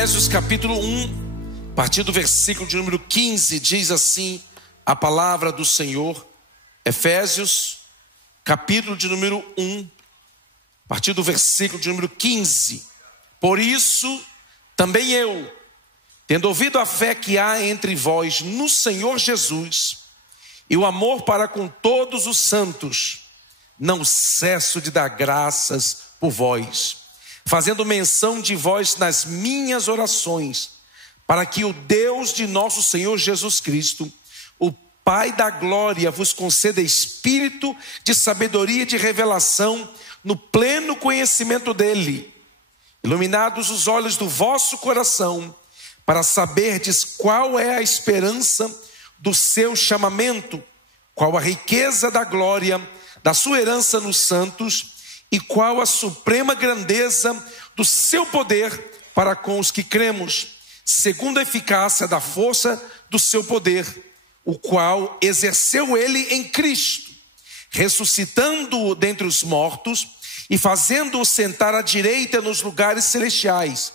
Efésios capítulo 1, a partir do versículo de número 15, diz assim a palavra do Senhor. Efésios capítulo de número 1, a partir do versículo de número 15. Por isso, também eu, tendo ouvido a fé que há entre vós no Senhor Jesus, e o amor para com todos os santos, não cesso de dar graças por vós, fazendo menção de vós nas minhas orações, para que o Deus de nosso Senhor Jesus Cristo, o Pai da glória, vos conceda espírito de sabedoria e de revelação no pleno conhecimento dele, iluminados os olhos do vosso coração, para saberdes qual é a esperança do seu chamamento, qual a riqueza da glória da sua herança nos santos, e qual a suprema grandeza do seu poder para com os que cremos, segundo a eficácia da força do seu poder, o qual exerceu ele em Cristo, ressuscitando-o dentre os mortos e fazendo-o sentar à direita nos lugares celestiais,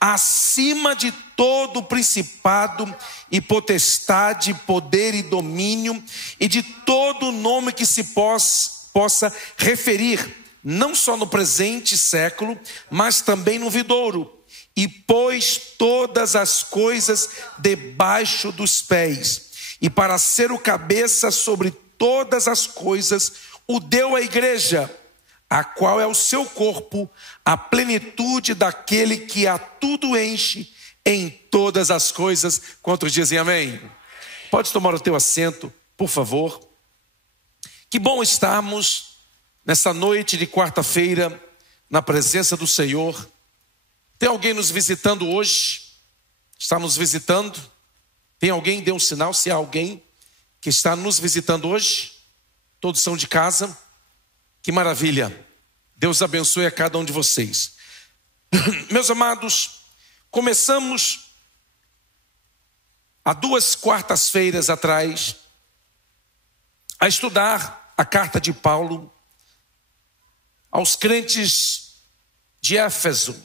acima de todo principado e potestade, poder e domínio, e de todo nome que se possa referir, não só no presente século, mas também no vindouro. E pôs todas as coisas debaixo dos pés, e para ser o cabeça sobre todas as coisas, o deu à igreja, a qual é o seu corpo, a plenitude daquele que a tudo enche em todas as coisas. Quantos dizem amém? Pode tomar o teu assento, por favor. Que bom estarmos nessa noite de quarta-feira na presença do Senhor. Tem alguém nos visitando hoje? Está nos visitando? Tem alguém? Dê um sinal se há alguém que está nos visitando hoje. Todos são de casa. Que maravilha. Deus abençoe a cada um de vocês. Meus amados, começamos há 2 quartas-feiras atrás a estudar a carta de Paulo aos crentes de Éfeso.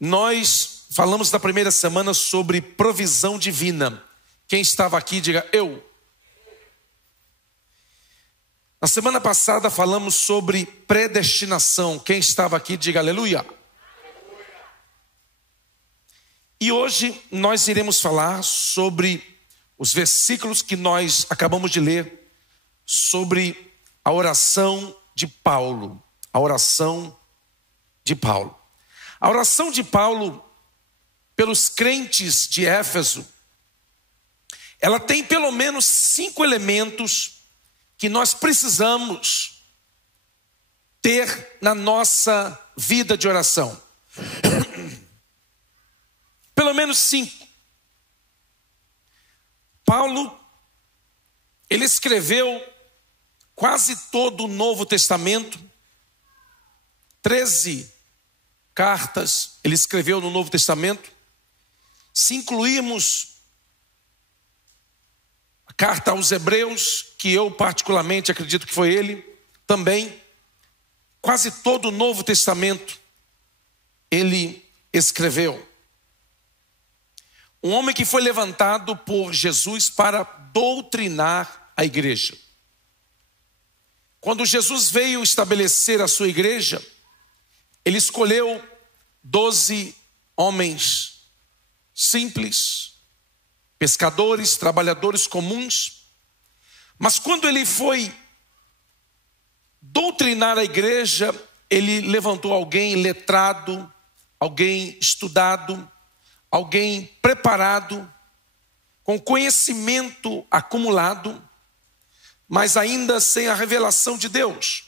Nós falamos na primeira semana sobre provisão divina. Quem estava aqui, diga eu. Na semana passada falamos sobre predestinação. Quem estava aqui, diga aleluia. E hoje nós iremos falar sobre os versículos que nós acabamos de ler, sobre a oração de Paulo. A oração de Paulo. A oração de Paulo pelos crentes de Éfeso, ela tem pelo menos 5 elementos que nós precisamos ter na nossa vida de oração. Pelo menos 5. Paulo, ele escreveu quase todo o Novo Testamento. 13 cartas ele escreveu no Novo Testamento. Se incluirmos a carta aos Hebreus, que eu particularmente acredito que foi ele, também, quase todo o Novo Testamento ele escreveu. Um homem que foi levantado por Jesus para doutrinar a igreja. Quando Jesus veio estabelecer a sua igreja, ele escolheu 12 homens simples, pescadores, trabalhadores comuns. Mas quando ele foi doutrinar a igreja, ele levantou alguém letrado, alguém estudado, alguém preparado, com conhecimento acumulado, mas ainda sem a revelação de Deus.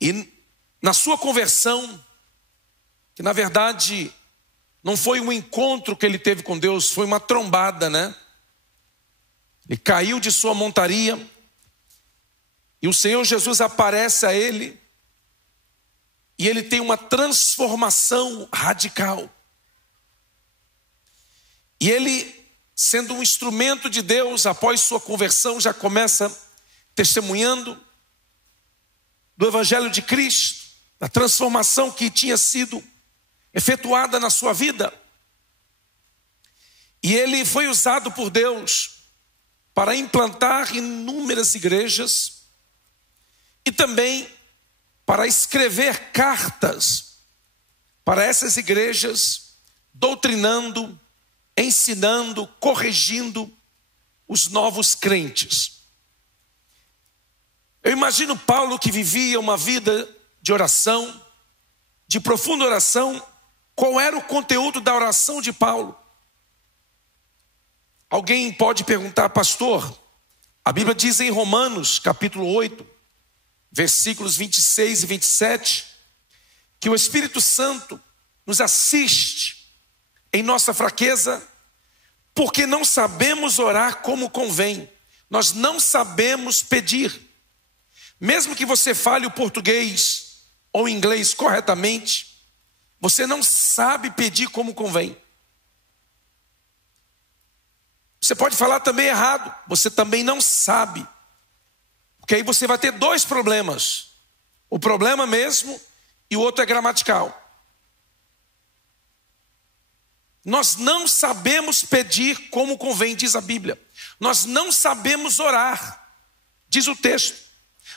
E na sua conversão, que na verdade não foi um encontro que ele teve com Deus, foi uma trombada, né? Ele caiu de sua montaria e o Senhor Jesus aparece a ele e ele tem uma transformação radical. E ele, sendo um instrumento de Deus, após sua conversão, já começa testemunhando do Evangelho de Cristo. da transformação que tinha sido efetuada na sua vida. E ele foi usado por Deus para implantar inúmeras igrejas e também para escrever cartas para essas igrejas, doutrinando, ensinando, corrigindo os novos crentes. Eu imagino Paulo, que vivia uma vida de oração, de profunda oração. Qual era o conteúdo da oração de Paulo? Alguém pode perguntar: pastor, a Bíblia diz em Romanos capítulo 8, versículos 26 e 27, que o Espírito Santo nos assiste em nossa fraqueza, porque não sabemos orar como convém. Nós não sabemos pedir. Mesmo que você fale o português ou o inglês corretamente, você não sabe pedir como convém. Você pode falar também errado, você também não sabe. Porque aí você vai ter dois problemas. O problema mesmo e o outro é gramatical. Nós não sabemos pedir como convém, diz a Bíblia. Nós não sabemos orar, diz o texto.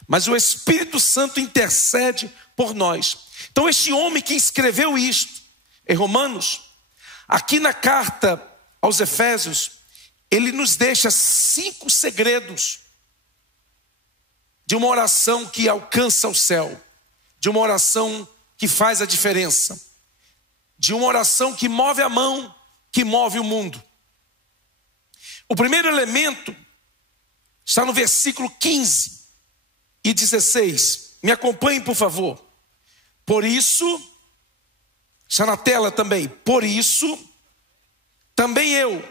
Mas o Espírito Santo intercede por nós. Então este homem que escreveu isto em Romanos, aqui na carta aos Efésios, ele nos deixa 5 segredos de uma oração que alcança o céu, de uma oração que faz a diferença, de uma oração que move a mão, que move o mundo. O primeiro elemento está no versículo 15 e 16. Me acompanhem, por favor. Por isso, está na tela também. Por isso, também eu,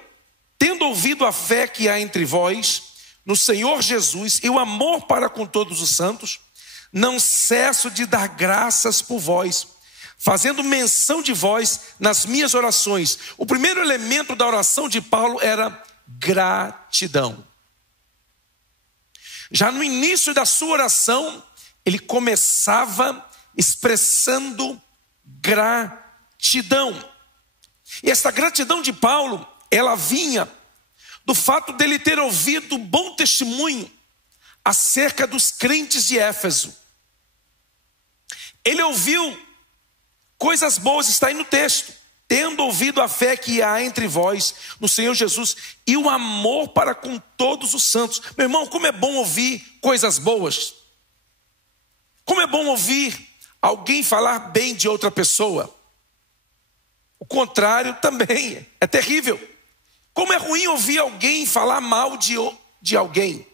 tendo ouvido a fé que há entre vós, no Senhor Jesus, e o amor para com todos os santos, não cesso de dar graças por vós, fazendo menção de vós nas minhas orações. O primeiro elemento da oração de Paulo era gratidão. Já no início da sua oração, ele começava expressando gratidão. E essa gratidão de Paulo, ela vinha do fato dele ter ouvido bom testemunho acerca dos crentes de Éfeso. Ele ouviu coisas boas, está aí no texto. Tendo ouvido a fé que há entre vós no Senhor Jesus e o amor para com todos os santos. Meu irmão, como é bom ouvir coisas boas. Como é bom ouvir alguém falar bem de outra pessoa. O contrário também é terrível. Como é ruim ouvir alguém falar mal de alguém.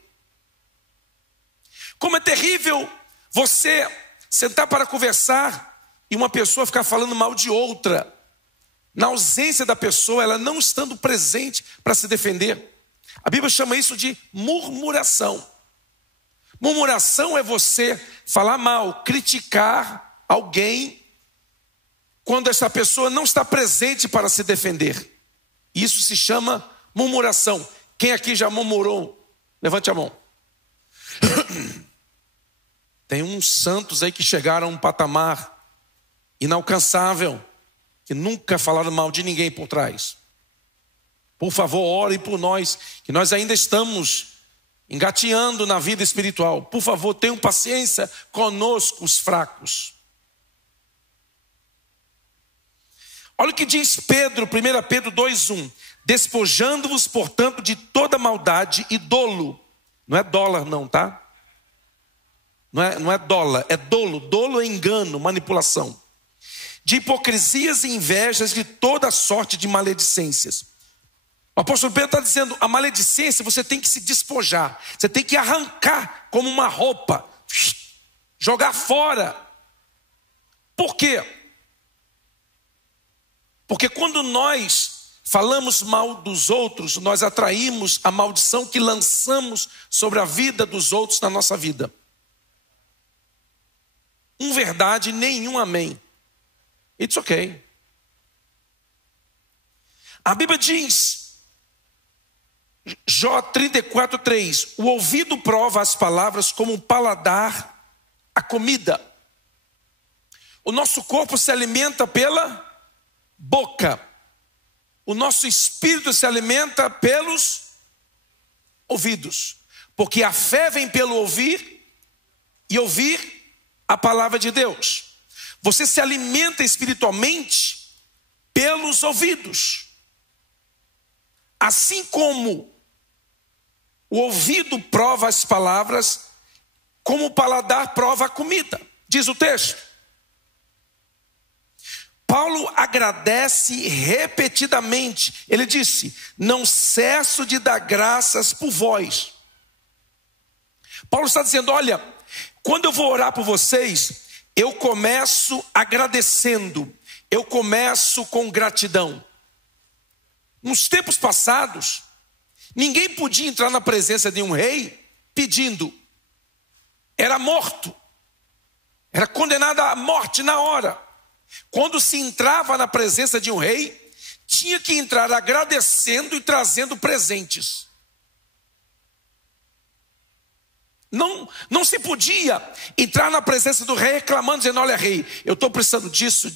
Como é terrível você sentar para conversar e uma pessoa ficar falando mal de outra. Na ausência da pessoa, ela não estando presente para se defender. A Bíblia chama isso de murmuração. Murmuração é você falar mal, criticar alguém quando essa pessoa não está presente para se defender. Isso se chama murmuração. Quem aqui já murmurou? Levante a mão. Tem uns santos aí que chegaram a um patamar inalcançável, que nunca falaram mal de ninguém por trás. Por favor, orem por nós, que nós ainda estamos engateando na vida espiritual. Por favor, tenham paciência conosco, os fracos. Olha o que diz Pedro, 1 Pedro 2:1. Despojando-vos, portanto, de toda maldade e dolo. Não é dólar não, tá? Não é dólar, é dolo. Dolo é engano, manipulação. De hipocrisias e invejas, de toda sorte de maledicências. O apóstolo Pedro está dizendo, a maledicência você tem que se despojar. Você tem que arrancar como uma roupa. Jogar fora. Por quê? Porque quando nós falamos mal dos outros, nós atraímos a maldição que lançamos sobre a vida dos outros na nossa vida. Um verdade, nenhum amém. It's okay. A Bíblia diz, Jó 34:3, o ouvido prova as palavras como um paladar a comida. o nosso corpo se alimenta pela boca. O nosso espírito se alimenta pelos ouvidos. Porque a fé vem pelo ouvir e ouvir a palavra de Deus. Você se alimenta espiritualmente pelos ouvidos. Assim como o ouvido prova as palavras, como o paladar prova a comida, diz o texto. Paulo agradece repetidamente. Ele disse: não cesso de dar graças por vós. Paulo está dizendo: olha, quando eu vou orar por vocês, eu começo agradecendo, eu começo com gratidão. Nos tempos passados, ninguém podia entrar na presença de um rei pedindo. Era morto, era condenado à morte na hora. Quando se entrava na presença de um rei, tinha que entrar agradecendo e trazendo presentes. Não se podia entrar na presença do rei reclamando, dizendo: olha, rei, eu estou precisando disso,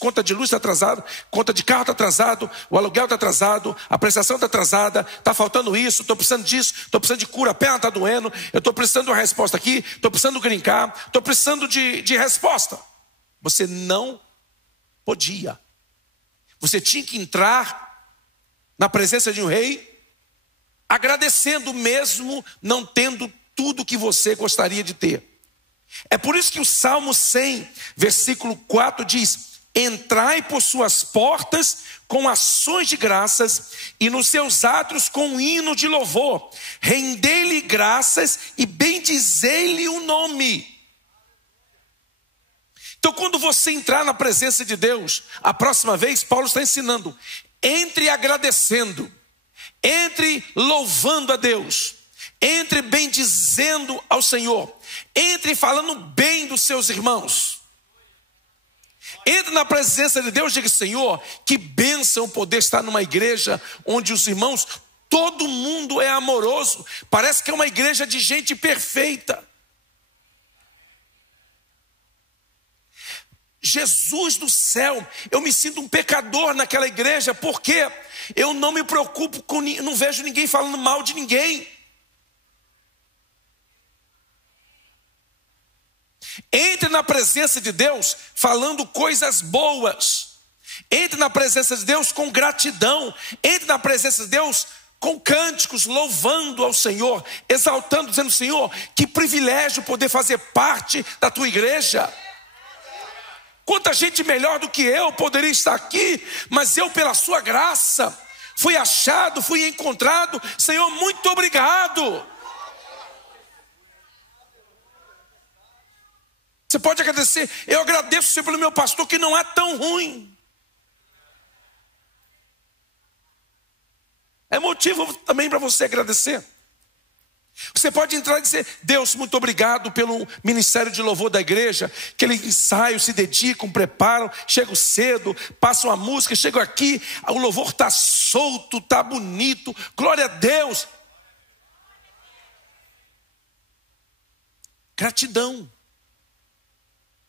conta de luz está atrasada, conta de carro está atrasado, o aluguel está atrasado, a prestação está atrasada, está faltando isso, estou precisando disso, estou precisando de cura, a perna está doendo, eu estou precisando de uma resposta aqui, estou precisando brincar, estou precisando de resposta. Você não podia. Você tinha que entrar na presença de um rei agradecendo, mesmo não tendo tudo que você gostaria de ter. É por isso que o Salmo 100, versículo 4 diz: entrai por suas portas com ações de graças e nos seus átrios com um hino de louvor. Rendei-lhe graças e bendizei-lhe o nome. Então, quando você entrar na presença de Deus, a próxima vez, Paulo está ensinando: entre agradecendo, entre louvando a Deus, entre bendizendo ao Senhor, entre falando bem dos seus irmãos. Entre na presença de Deus e diga: Senhor, que bênção poder estar numa igreja onde os irmãos, todo mundo é amoroso. Parece que é uma igreja de gente perfeita. Jesus do céu, eu me sinto um pecador naquela igreja, porque eu não me preocupo com, não vejo ninguém falando mal de ninguém. Entre na presença de Deus falando coisas boas. Entre na presença de Deus com gratidão. Entre na presença de Deus com cânticos, louvando ao Senhor, exaltando, dizendo: Senhor, que privilégio poder fazer parte da tua igreja. Quanta gente melhor do que eu poderia estar aqui, mas eu, pela sua graça, fui achado, fui encontrado. Senhor, muito obrigado. Você pode agradecer. Eu agradeço, Senhor, pelo meu pastor, que não é tão ruim. É motivo também para você agradecer. Você pode entrar e dizer: Deus, muito obrigado pelo ministério de louvor da igreja, que eles ensaiam, se dedicam, preparam, chegam cedo, passam a música, chegam aqui, o louvor está solto, está bonito, glória a Deus. Gratidão,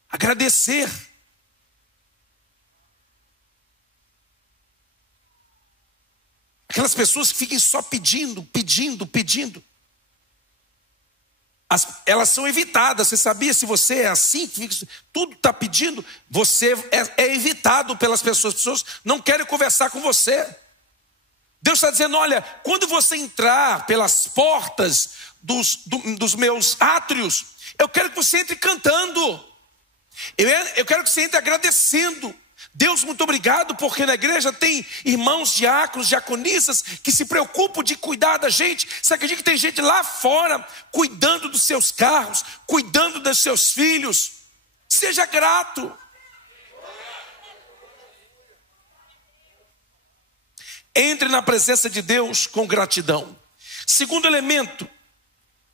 agradecer. Aquelas pessoas que ficam só pedindo. Elas são evitadas. Você sabia? Se você é assim, tudo está pedindo, você é evitado pelas pessoas. As pessoas não querem conversar com você. Deus está dizendo: olha, quando você entrar pelas portas dos meus átrios, eu quero que você entre cantando. Eu quero que você entre agradecendo. Deus, muito obrigado, porque na igreja tem irmãos diáconos, diaconisas, que se preocupam de cuidar da gente. Você acredita que tem gente lá fora cuidando dos seus carros, cuidando dos seus filhos? Seja grato. Entre na presença de Deus com gratidão. Segundo elemento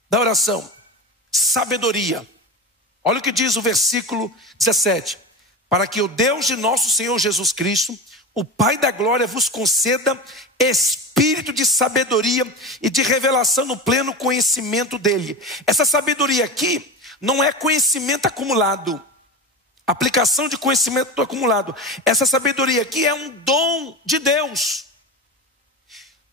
da oração: sabedoria. Olha o que diz o versículo 17: para que o Deus de nosso Senhor Jesus Cristo, o Pai da glória, vos conceda espírito de sabedoria e de revelação no pleno conhecimento dele. Essa sabedoria aqui não é conhecimento acumulado. aplicação de conhecimento acumulado. Essa sabedoria aqui é um dom de Deus.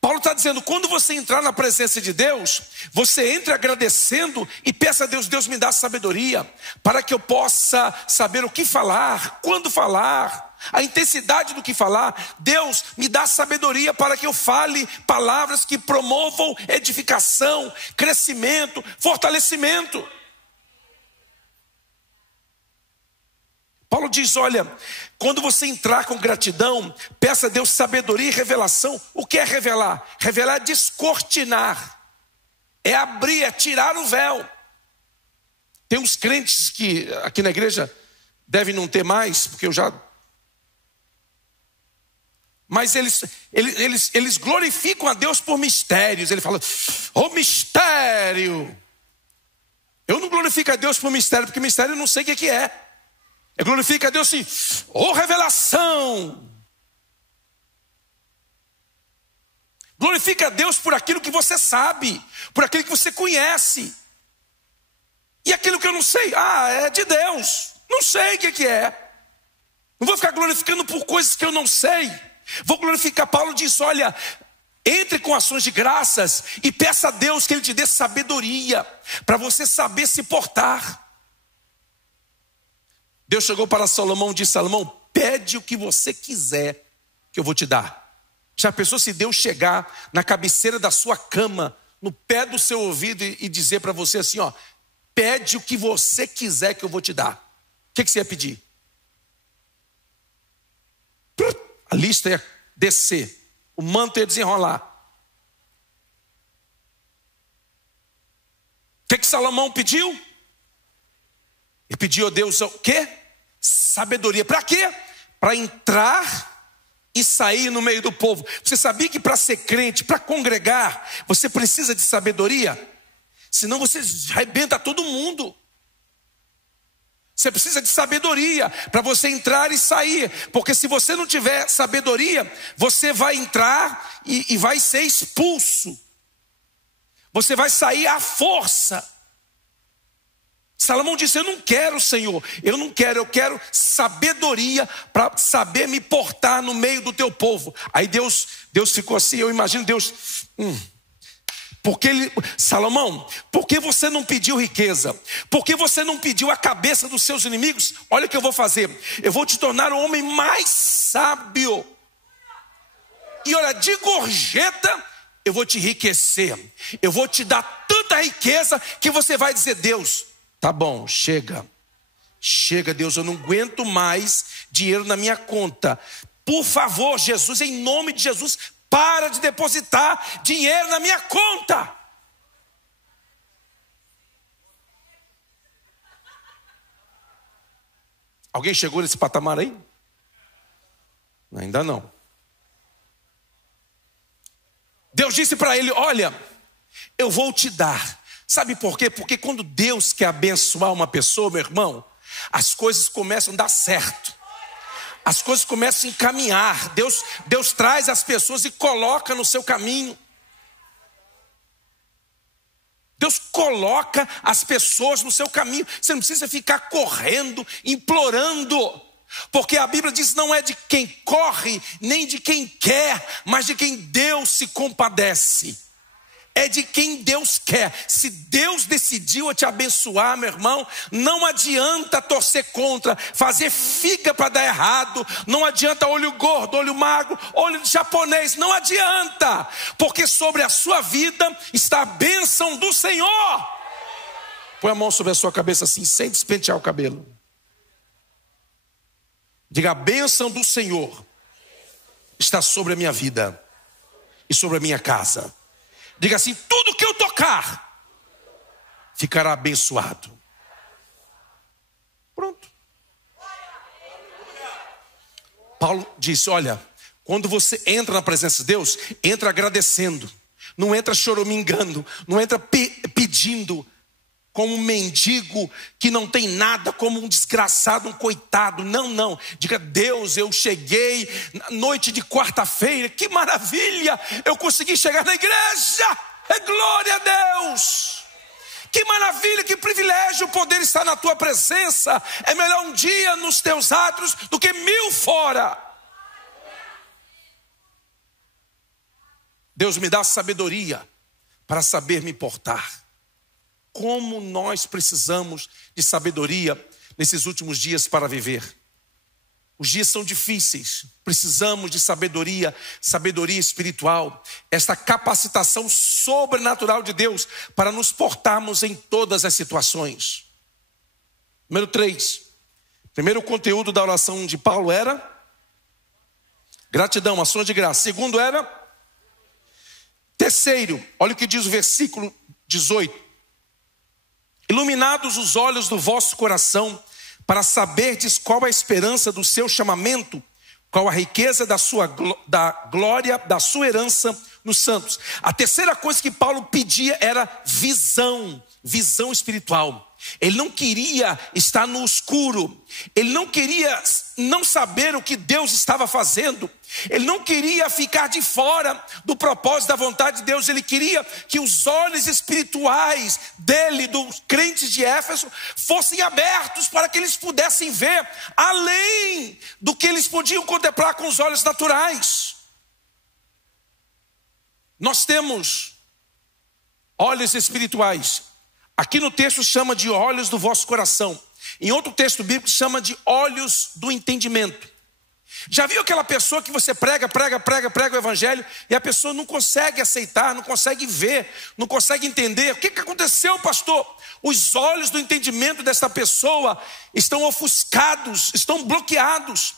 Paulo está dizendo, quando você entrar na presença de Deus, você entre agradecendo e peça a Deus, Deus me dá sabedoria, para que eu possa saber o que falar, quando falar, a intensidade do que falar. Deus me dá sabedoria para que eu fale palavras que promovam edificação, crescimento, fortalecimento. Paulo diz, olha, quando você entrar com gratidão, peça a Deus sabedoria e revelação. O que é revelar? Revelar é descortinar, é abrir, é tirar o véu. Tem uns crentes que aqui na igreja devem não ter mais, porque eu já... Mas eles glorificam a Deus por mistérios. Ele fala, ô mistério. Eu não glorifico a Deus por mistério, porque mistério eu não sei o que é. Eu glorifico a Deus assim, ô revelação. Glorifica a Deus por aquilo que você sabe, por aquilo que você conhece. E aquilo que eu não sei, é de Deus. Não sei o que é. Não vou ficar glorificando por coisas que eu não sei. Vou glorificar. Paulo diz, olha, entre com ações de graças e peça a Deus que Ele te dê sabedoria, para você saber se portar. Deus chegou para Salomão e disse, Salomão, pede o que você quiser, que eu vou te dar. Já pensou se Deus chegar na cabeceira da sua cama, no pé do seu ouvido e dizer para você assim, ó, pede o que você quiser que eu vou te dar. O que você ia pedir? A lista ia descer, o manto ia desenrolar. O que Salomão pediu? Ele pediu a Deus o quê? Sabedoria. Para quê? Para entrar e sair no meio do povo. Você sabia que para ser crente, para congregar, você precisa de sabedoria? Senão você arrebenta todo mundo. Você precisa de sabedoria para você entrar e sair. Porque se você não tiver sabedoria, você vai entrar e vai ser expulso. Você vai sair à força. Salomão disse, eu não quero, Senhor, eu quero sabedoria para saber me portar no meio do teu povo. Aí Deus ficou assim, eu imagino Deus, Salomão, por que você não pediu riqueza? Por que você não pediu a cabeça dos seus inimigos? Olha o que eu vou fazer, eu vou te tornar o homem mais sábio. E olha, de gorjeta, eu vou te enriquecer. Eu vou te dar tanta riqueza que você vai dizer, Deus, tá bom, chega, Deus, eu não aguento mais dinheiro na minha conta. Por favor, Jesus, em nome de Jesus, para de depositar dinheiro na minha conta. Alguém chegou nesse patamar aí? Ainda não. Deus disse para ele, olha, eu vou te dar. Sabe por quê? Porque quando Deus quer abençoar uma pessoa, meu irmão, as coisas começam a dar certo. As coisas começam a encaminhar. Deus traz as pessoas e coloca no seu caminho. Deus coloca as pessoas no seu caminho. Você não precisa ficar correndo, implorando. Porque a Bíblia diz, não é de quem corre, nem de quem quer, mas de quem Deus se compadece. É de quem Deus quer. Se Deus decidiu a te abençoar, meu irmão, não adianta torcer contra, fazer figa para dar errado. Não adianta olho gordo, olho magro, olho japonês. Não adianta, porque sobre a sua vida está a bênção do Senhor. Põe a mão sobre a sua cabeça assim, sem despentear o cabelo. Diga, a bênção do Senhor está sobre a minha vida e sobre a minha casa. Diga assim, tudo que eu tocar ficará abençoado. Pronto. Paulo disse, olha, quando você entra na presença de Deus, entra agradecendo. Não entra choramingando, não entra pedindo como um mendigo que não tem nada, como um desgraçado, um coitado. Não. Diga, Deus, eu cheguei na noite de quarta-feira, que maravilha, eu consegui chegar na igreja. É glória a Deus. Que maravilha, que privilégio poder estar na tua presença. É melhor um dia nos teus átrios do que 1000 fora. Deus me dá sabedoria para saber me portar. Como nós precisamos de sabedoria nesses últimos dias para viver. Os dias são difíceis, precisamos de sabedoria, sabedoria espiritual, esta capacitação sobrenatural de Deus para nos portarmos em todas as situações. Número 3, primeiro conteúdo da oração de Paulo era gratidão, ações de graça. Segundo era, terceiro, olha o que diz o versículo 18: iluminados os olhos do vosso coração, para saberdes qual a esperança do seu chamamento, qual a riqueza da glória da sua herança nos santos. A terceira coisa que Paulo pedia era visão espiritual. Ele não queria estar no escuro, ele não queria não saber o que Deus estava fazendo, ele não queria ficar de fora do propósito da vontade de Deus. Ele queria que os olhos espirituais dele, dos crentes de Éfeso, fossem abertos para que eles pudessem ver além do que eles podiam contemplar com os olhos naturais. Nós temos olhos espirituais. Aqui no texto chama de olhos do vosso coração. Em outro texto bíblico chama de olhos do entendimento. Já viu aquela pessoa que você prega o evangelho e a pessoa não consegue aceitar, não consegue ver, não consegue entender? O que aconteceu, pastor? Os olhos do entendimento desta pessoa estão ofuscados, estão bloqueados.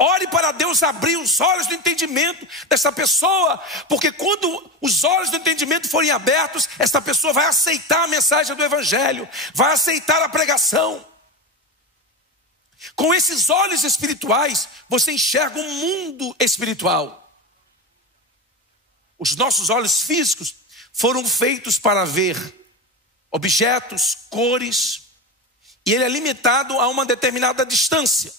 Ore para Deus abrir os olhos do entendimento dessa pessoa, porque quando os olhos do entendimento forem abertos, essa pessoa vai aceitar a mensagem do evangelho, vai aceitar a pregação. Com esses olhos espirituais, você enxerga um mundo espiritual. Os nossos olhos físicos foram feitos para ver objetos, cores, e ele é limitado a uma determinada distância.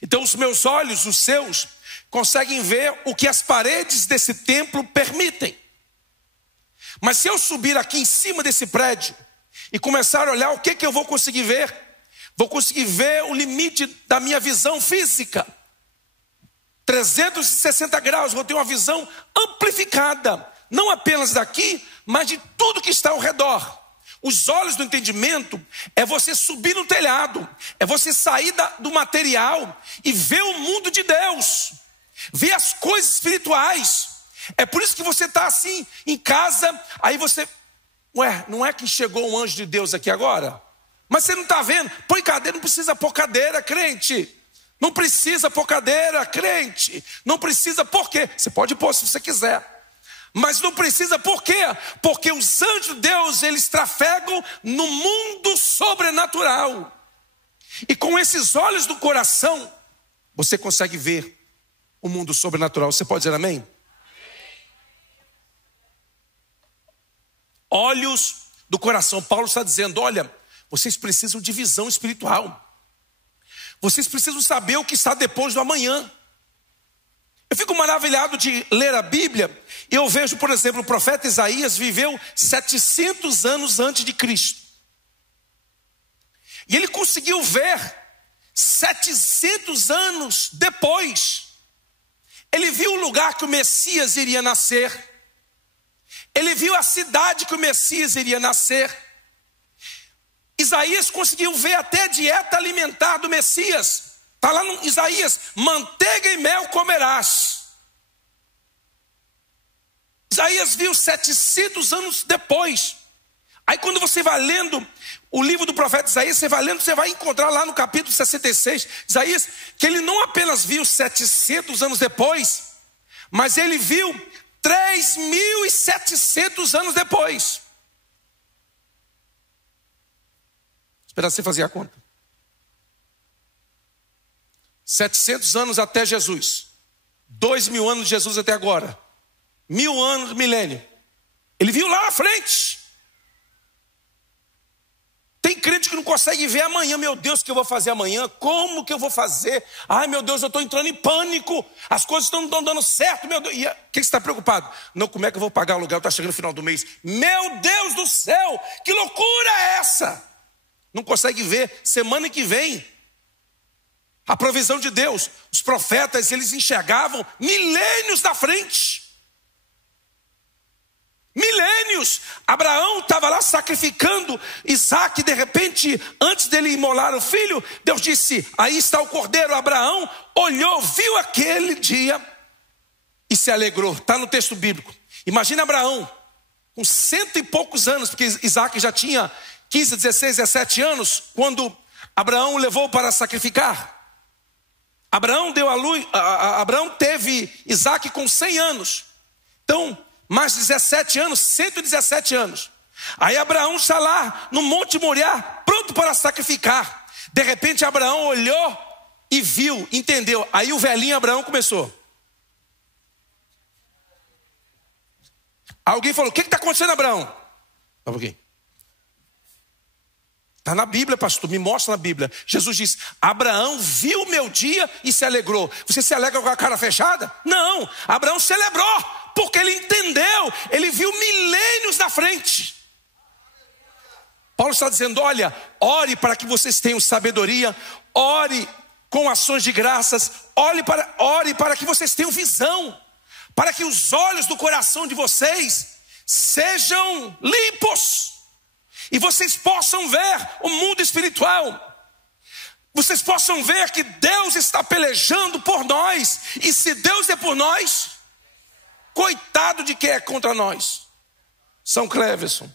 Então os meus olhos, os seus, conseguem ver o que as paredes desse templo permitem. Mas se eu subir aqui em cima desse prédio e começar a olhar, o que eu vou conseguir ver? Vou conseguir ver o limite da minha visão física. 360 graus, vou ter uma visão amplificada. Não apenas daqui, mas de tudo que está ao redor. Os olhos do entendimento é você subir no telhado, é você sair do material e ver o mundo de Deus, ver as coisas espirituais. É por isso que você está assim em casa, aí você, não é que chegou um anjo de Deus aqui agora? Mas você não está vendo? Põe cadeira, não precisa pôr cadeira, crente. Não precisa pôr cadeira, crente. Não precisa, por quê? Você pode pôr se você quiser. Mas não precisa, por quê? Porque os anjos de Deus, eles trafegam no mundo sobrenatural. E com esses olhos do coração, você consegue ver o mundo sobrenatural. Você pode dizer amém? Olhos do coração. Paulo está dizendo, olha, vocês precisam de visão espiritual. Vocês precisam saber o que está depois do amanhã. Eu fico maravilhado de ler a Bíblia e eu vejo, por exemplo, o profeta Isaías viveu 700 anos antes de Cristo. E ele conseguiu ver 700 anos depois. Ele viu o lugar que o Messias iria nascer. Ele viu a cidade que o Messias iria nascer. Isaías conseguiu ver até a dieta alimentar do Messias. Está lá no Isaías, manteiga e mel comerás. Isaías viu 700 anos depois. Aí quando você vai lendo o livro do profeta Isaías, você vai lendo, você vai encontrar lá no capítulo 66, Isaías, que ele não apenas viu 700 anos depois, mas ele viu 3.700 anos depois. Espera você fazer a conta. 700 anos até Jesus, 2.000 anos de Jesus até agora, 1.000 anos, milênio. Ele viu lá na frente. Tem Tem crente que não consegue ver amanhã. Meu Deus, o que eu vou fazer amanhã? Como que eu vou fazer? Ai, meu Deus, eu estou entrando em pânico. As coisas não estão dando certo, meu Deus. E o que você está preocupado? Não, como é que eu vou pagar o aluguel? Está chegando no final do mês. Meu Deus do céu, que loucura é essa? Não consegue ver semana que vem a provisão de Deus. Os profetas, eles enxergavam milênios na frente. Milênios. Abraão estava lá sacrificando Isaac. De repente, antes dele imolar o filho, Deus disse: aí está o cordeiro. Abraão olhou, viu aquele dia e se alegrou. Está no texto bíblico. Imagina Abraão com 100 e poucos anos, porque Isaac já tinha 15, 16, 17 anos, quando Abraão o levou para sacrificar. Abraão deu a luz, Abraão teve Isaac com 100 anos. Então, mais 17 anos, 117 anos. Aí Abraão está lá no Monte Moriá, pronto para sacrificar. De repente Abraão olhou e viu, entendeu. Aí o velhinho Abraão começou. Alguém falou: o que está acontecendo, Abraão? Só um pouquinho. Está na Bíblia, pastor, me mostra na Bíblia. Jesus diz: Abraão viu o meu dia e se alegrou. Você se alegra com a cara fechada? Não, Abraão celebrou, porque ele entendeu, ele viu milênios na frente. Paulo está dizendo: olha, ore para que vocês tenham sabedoria, ore com ações de graças, ore para que vocês tenham visão, para que os olhos do coração de vocês sejam limpos. E vocês possam ver o mundo espiritual. Vocês possam ver que Deus está pelejando por nós. E se Deus é por nós, coitado de quem é contra nós. São Cleverson.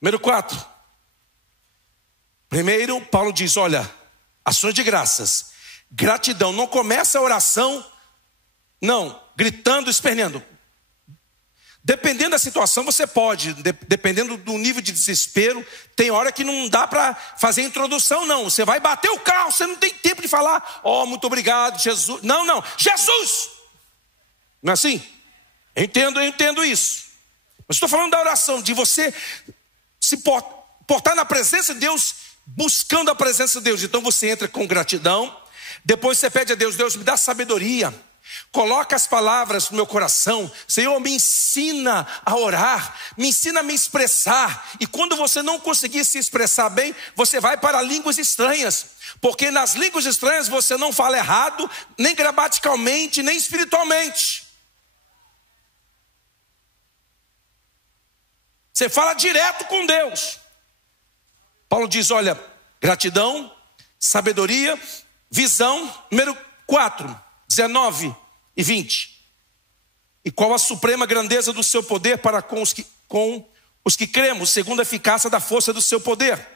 Número 4. Primeiro, Paulo diz: olha, ações de graças, gratidão. Não começa a oração, não, gritando, esperneando. Dependendo da situação, você pode, dependendo do nível de desespero, tem hora que não dá para fazer introdução, não. Você vai bater o carro, você não tem tempo de falar: ó, muito obrigado, Jesus. Não, Jesus! Não é assim? Eu entendo isso. Mas estou falando da oração, de você se portar na presença de Deus, buscando a presença de Deus. Então você entra com gratidão, depois você pede a Deus: Deus, me dá sabedoria. Coloca as palavras no meu coração. Senhor, me ensina a orar, me ensina a me expressar. E quando você não conseguir se expressar bem, você vai para línguas estranhas, porque nas línguas estranhas você não fala errado, nem gramaticalmente, nem espiritualmente. Você fala direto com Deus. Paulo diz: olha, gratidão, sabedoria, visão. Número 4, 19 e 20. E qual a suprema grandeza do seu poder para com os que cremos, segundo a eficácia da força do seu poder,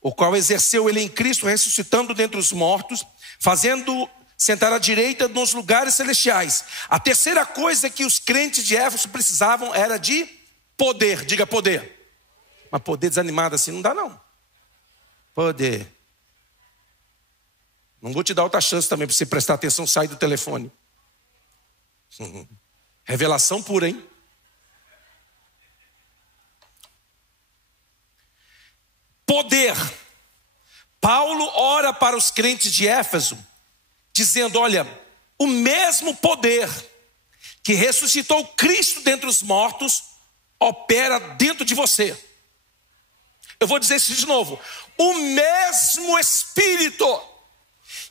o qual exerceu ele em Cristo, ressuscitando dentre os mortos, fazendo sentar à direita nos lugares celestiais. A terceira coisa que os crentes de Éfeso precisavam era de poder. Diga poder. Mas poder desanimado assim não dá, não. Poder. Não vou te dar outra chance também para você prestar atenção, sair do telefone. Revelação pura, hein? Poder. Paulo ora para os crentes de Éfeso, dizendo: olha, o mesmo poder que ressuscitou Cristo dentre os mortos opera dentro de você. Eu vou dizer isso de novo: o mesmo Espírito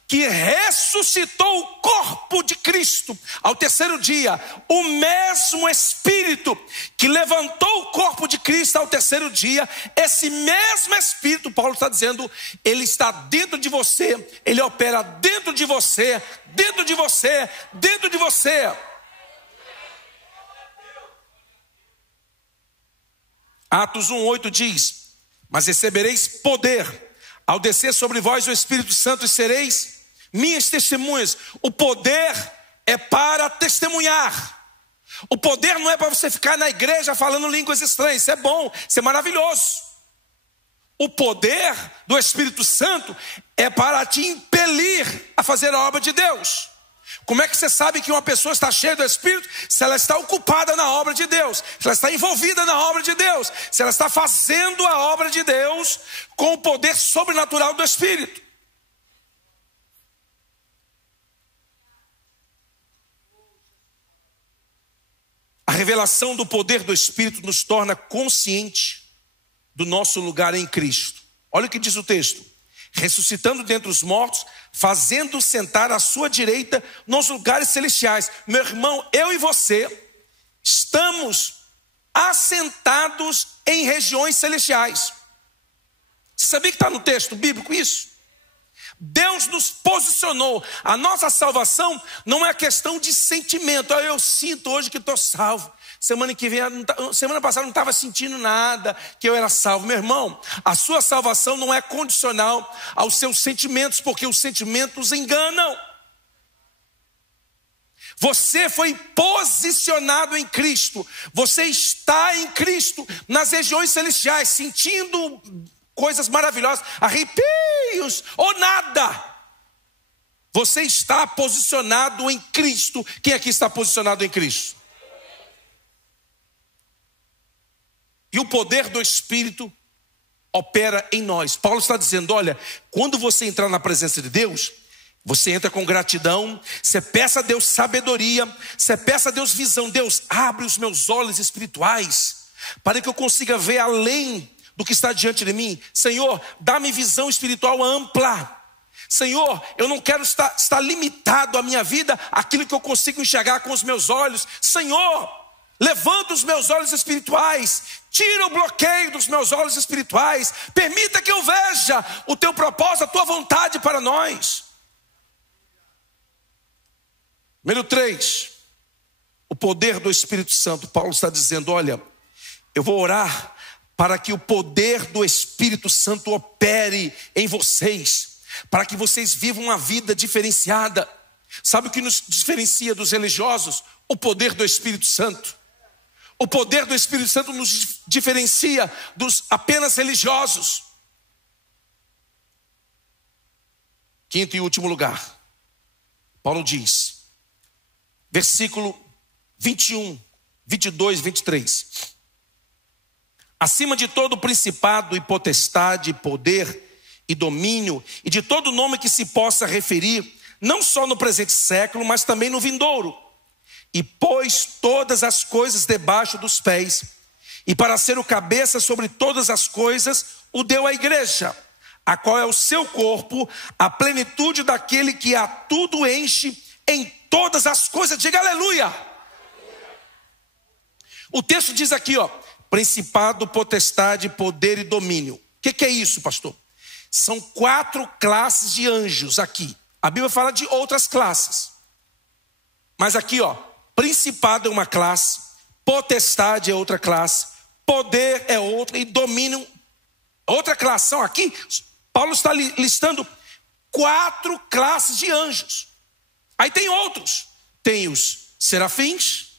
que ressuscitou o corpo de Cristo ao terceiro dia, o mesmo Espírito que levantou o corpo de Cristo ao terceiro dia, esse mesmo Espírito, Paulo está dizendo, ele está dentro de você, ele opera dentro de você, dentro de você, dentro de você. Atos 1:8 diz: mas recebereis poder ao descer sobre vós o Espírito Santo e sereis minhas testemunhas. O poder é para testemunhar. O poder não é para você ficar na igreja falando línguas estranhas. Isso é bom, isso é maravilhoso. O poder do Espírito Santo é para te impelir a fazer a obra de Deus. Como é que você sabe que uma pessoa está cheia do Espírito? Se ela está ocupada na obra de Deus, se ela está envolvida na obra de Deus, se ela está fazendo a obra de Deus com o poder sobrenatural do Espírito. A revelação do poder do Espírito nos torna consciente do nosso lugar em Cristo. Olha o que diz o texto: ressuscitando dentre os mortos, fazendo sentar à sua direita nos lugares celestiais. Meu irmão, eu e você estamos assentados em regiões celestiais. Você sabia que está no texto bíblico isso? Deus nos posicionou. A nossa salvação não é questão de sentimento. Eu sinto hoje que estou salvo. Semana passada não estava sentindo nada, que eu era salvo. Meu irmão, a sua salvação não é condicional aos seus sentimentos, porque os sentimentos enganam. Você foi posicionado em Cristo. Você está em Cristo, nas regiões celestiais, sentindo coisas maravilhosas, arrepios ou nada. Você está posicionado em Cristo. Quem aqui está posicionado em Cristo? E o poder do Espírito opera em nós. Paulo está dizendo, olha, quando você entrar na presença de Deus, você entra com gratidão, você peça a Deus sabedoria, você peça a Deus visão. Deus, abre os meus olhos espirituais, para que eu consiga ver além do que está diante de mim. Senhor, dá-me visão espiritual ampla. Senhor, eu não quero estar limitado a minha vida àquilo que eu consigo enxergar com os meus olhos. Senhor, levanta os meus olhos espirituais, tira o bloqueio dos meus olhos espirituais, permita que eu veja o teu propósito, a tua vontade para nós. Número 3, o poder do Espírito Santo. Paulo está dizendo, olha, eu vou orar para que o poder do Espírito Santo opere em vocês, para que vocês vivam uma vida diferenciada. Sabe o que nos diferencia dos religiosos? O poder do Espírito Santo. O poder do Espírito Santo nos diferencia dos apenas religiosos. Quinto e último lugar, Paulo diz, versículo 21, 22, 23. Acima de todo principado e potestade, poder e domínio, e de todo nome que se possa referir, não só no presente século, mas também no vindouro. E pôs todas as coisas debaixo dos pés, e para ser o cabeça sobre todas as coisas, o deu à igreja, a qual é o seu corpo, a plenitude daquele que a tudo enche em todas as coisas. Diga aleluia. O texto diz aqui, ó, principado, potestade, poder e domínio. O que é isso, pastor? São 4 classes de anjos aqui. A Bíblia fala de outras classes, mas aqui, ó, principado é uma classe, potestade é outra classe, poder é outra e domínio outra classe. São aqui, Paulo está listando 4 classes de anjos. Aí tem outros, tem os serafins,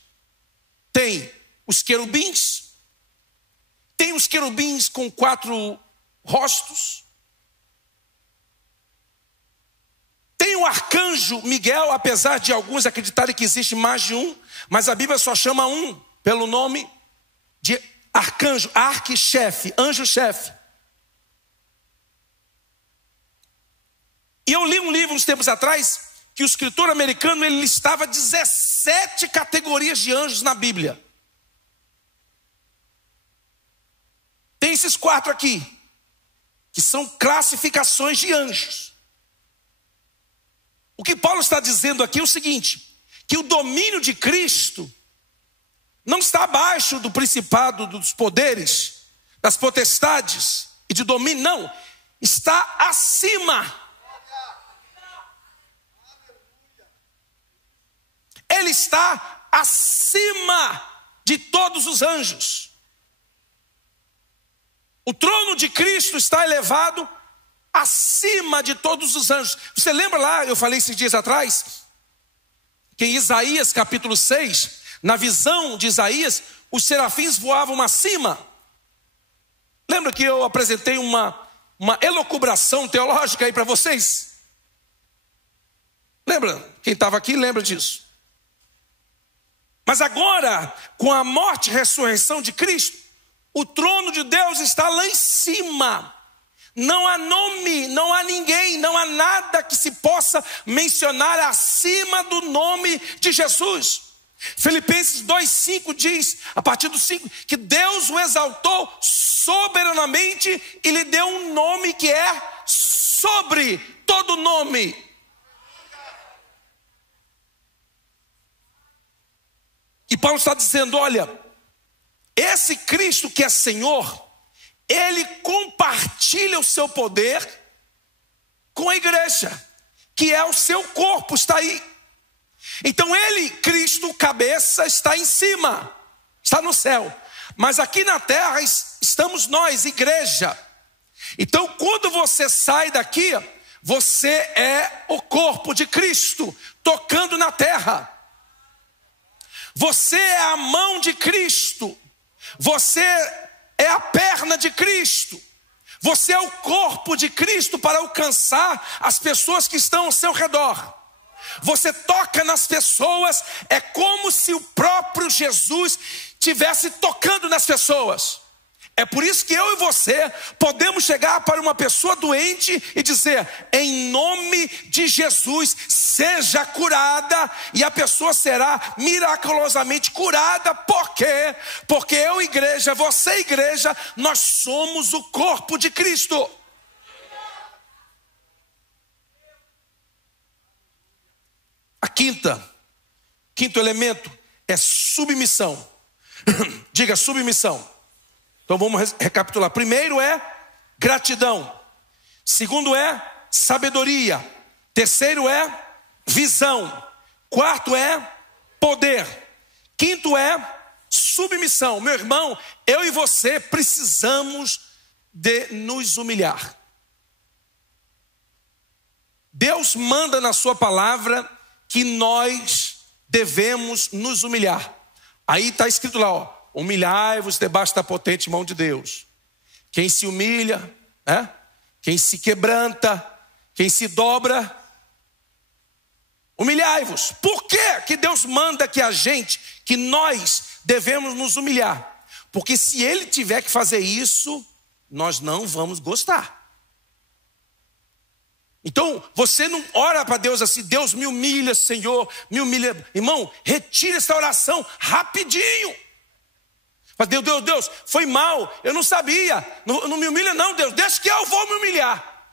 tem os querubins, tem os querubins com 4 rostos, tem o arcanjo Miguel, apesar de alguns acreditarem que existe mais de um, mas a Bíblia só chama um pelo nome de arcanjo, arquichefe, anjo-chefe. E eu li um livro uns tempos atrás, que o escritor americano, ele listava 17 categorias de anjos na Bíblia. Tem esses 4 aqui, que são classificações de anjos. O que Paulo está dizendo aqui é o seguinte, que o domínio de Cristo não está abaixo do principado, dos poderes, das potestades e de domínio, não, está acima. Ele está acima de todos os anjos. O trono de Cristo está elevado acima de todos os anjos. Você lembra lá, eu falei esses dias atrás, que em Isaías capítulo 6, na visão de Isaías, os serafins voavam acima. Lembra que eu apresentei uma elucubração teológica aí para vocês? Lembra? Quem estava aqui lembra disso. Mas agora, com a morte e ressurreição de Cristo, o trono de Deus está lá em cima. Não há nome, não há ninguém, não há nada que se possa mencionar acima do nome de Jesus. Filipenses 2,5 diz, a partir do 5, que Deus o exaltou soberanamente e lhe deu um nome que é sobre todo nome. E Paulo está dizendo, olha, esse Cristo que é Senhor, Ele compartilha o seu poder com a igreja, que é o seu corpo, está aí. Então Ele, Cristo, cabeça, está em cima, está no céu. Mas aqui na terra estamos nós, igreja. Então quando você sai daqui, você é o corpo de Cristo, tocando na terra. Você é a mão de Cristo. Você é a perna de Cristo. Você é o corpo de Cristo para alcançar as pessoas que estão ao seu redor. Você toca nas pessoas, é como se o próprio Jesus estivesse tocando nas pessoas. É por isso que eu e você podemos chegar para uma pessoa doente e dizer, em nome de Jesus, seja curada, e a pessoa será miraculosamente curada. Por quê? Porque eu, igreja, você, igreja, nós somos o corpo de Cristo. Quinto elemento é submissão. Diga submissão. Então vamos recapitular. Primeiro é gratidão. Segundo é sabedoria. Terceiro é visão. Quarto é poder. Quinto é submissão. Meu irmão, eu e você precisamos de nos humilhar. Deus manda na sua palavra que nós devemos nos humilhar. Aí está escrito lá, ó. Humilhai-vos debaixo da potente mão de Deus. Quem se humilha, quem se quebranta, quem se dobra, humilhai-vos. Por que Deus manda que nós devemos nos humilhar? Porque se Ele tiver que fazer isso, nós não vamos gostar. Então, você não ora para Deus assim, Deus me humilha, Senhor, me humilha. Irmão, retira essa oração rapidinho. Mas Deus, foi mal, eu não sabia, não me humilha não, Deus, deixa que eu vou me humilhar.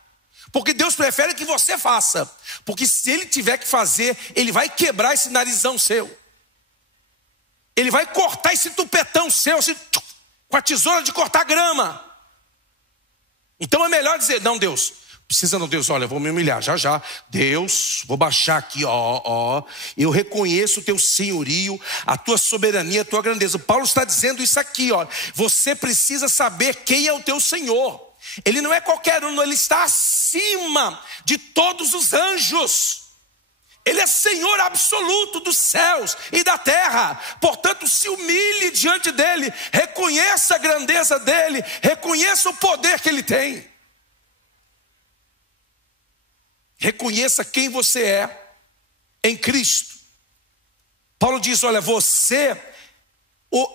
Porque Deus prefere que você faça, porque se Ele tiver que fazer, Ele vai quebrar esse narizão seu. Ele vai cortar esse tupetão seu, assim, com a tesoura de cortar grama. Então é melhor dizer, não Deus, precisa não, Deus, olha, eu vou me humilhar já. Deus, vou baixar aqui, eu reconheço o teu senhorio, a tua soberania, a tua grandeza. Paulo está dizendo isso aqui, ó. Você precisa saber quem é o teu Senhor. Ele não é qualquer um, ele está acima de todos os anjos. Ele é Senhor absoluto dos céus e da terra. Portanto, se humilhe diante dele, reconheça a grandeza dele, reconheça o poder que ele tem. Reconheça quem você é em Cristo. Paulo diz, olha, você,